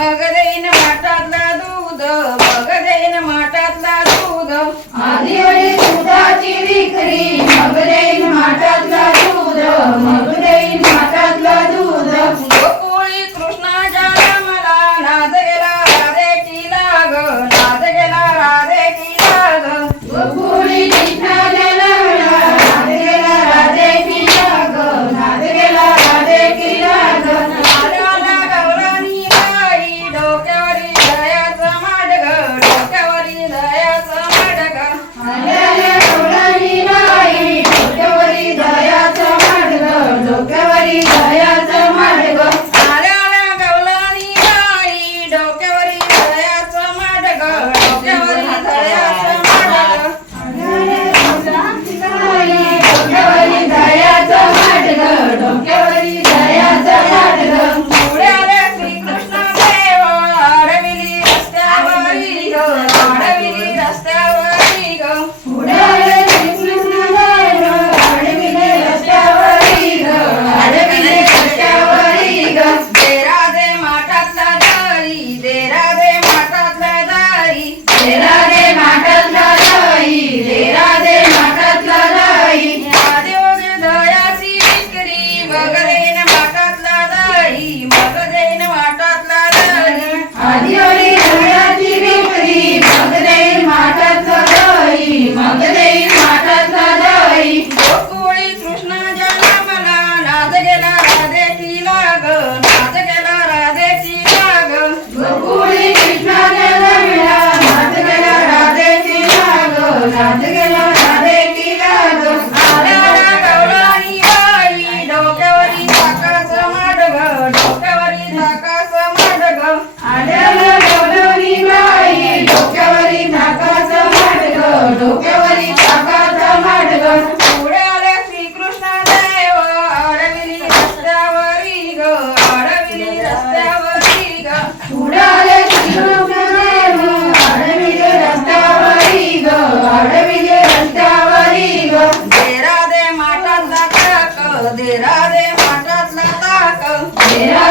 मगदेन माठातला दूध मगदेन माठातला दूध आधी दुधाची विक्री मगदेन माठातला दूध Adiós. રાધે રાધે માતા તાક